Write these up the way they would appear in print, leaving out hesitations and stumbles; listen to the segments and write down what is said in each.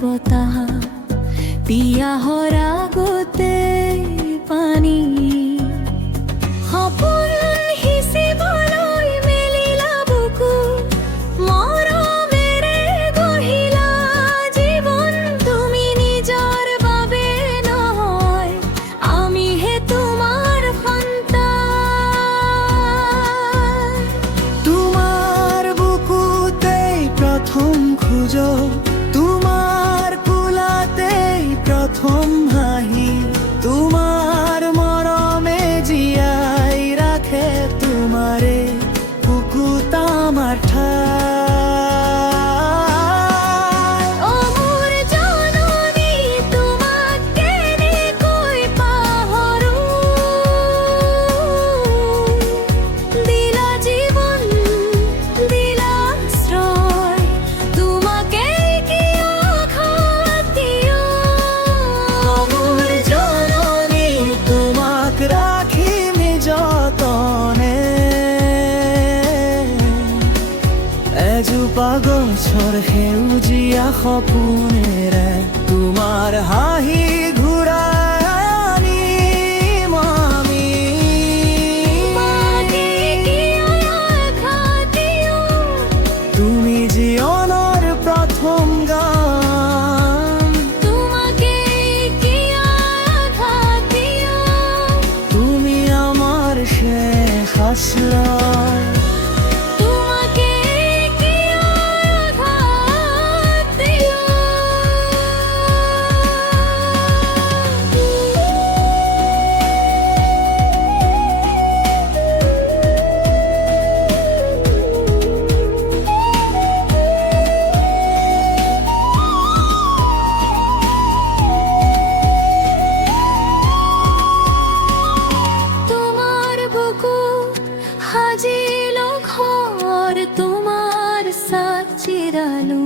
বতাহ পিয়াহৰ আগতে পানী সপোন সিঁচিবলৈ মেলিলা বুকু মৰমেৰে গঢ়িলা জীৱন তুমি নিজৰ বাবে নহয় আমিহে তোমাৰ সন্তান তোমাৰ বুকুতেই প্ৰথম খোজ তোমাৰ কোলাতেই প্ৰথম হাঁহি তোমাৰ মৰমে জীয়াই ৰাখে তোমাৰে বুকুত আমাৰ ঠাই অ মোৰ জননী তোমাক কেনেকৈ পাহৰো দিলা জীৱন দিলা আশ্ৰয় তোমাকে কিয় আঘাত দিওঁ অ মোৰ জননী তোমাক ৰাখিম যতনে এজোপা গছৰ সেউজীয়া সপোনেৰে তোমাৰ হাঁহি ঘূৰাই আনিম আমি তোমাকে কিয় আঘাত দিওঁ তুমি জীৱনৰ প্ৰথম গান তোমাকে কিয় আঘাত দিওঁ তুমি আমাৰ শেষ আশ্ৰয় তোমাকে কিয় আঘাত দিওঁ তোমাৰ বুকু সাজিলো ঘৰ তোমাৰ ছাদ চিৰালো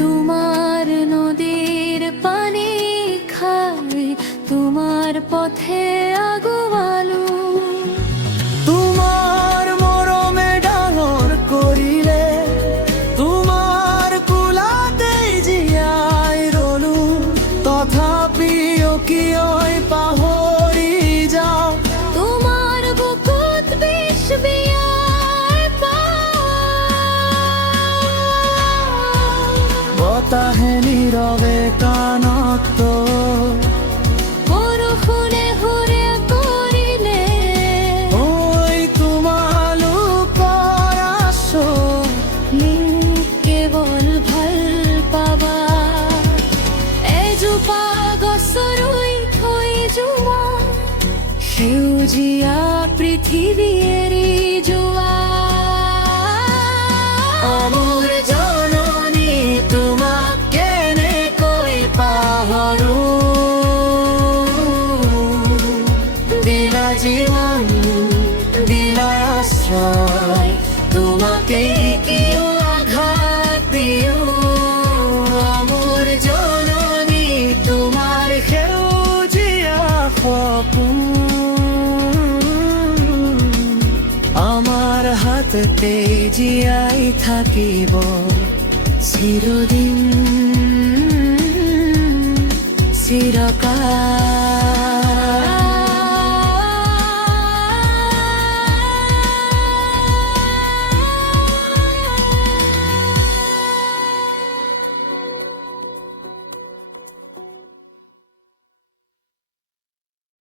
তোমাৰ নদীৰ পানী খাই তোমাৰ পথে আগুৱালো তোমাৰ মৰমে ডাঙৰ কৰিলে তোমাৰ কোলাতেই জীয়াই ৰলো তথাপিও কিয় পাহৰি যাওঁ তোমাৰ বুকুত বিষ বিয়াৰ পাওঁ বতাহে নীৰৱে কাণত বৰষুণে সুৰে কৰিলে ঐ তোমালোকৰ আশৰ মোক কেৱল ভাল পাবা এজোপা গছ ৰুই থৈ যোৱা সেউজীয়া পৃথিৱী এৰি যোৱা মোৰ জননী তোমাক কেনেকৈ পাহৰো দিলা জীৱন দিলা আশ্ৰয় তোমাকে কিয় আঘাত দিওঁ মোৰ জননী তোমাৰ সেউজীয়া সপোন আমাৰ হাততে জীয়াই থাকিব চিৰদিন চিৰকাল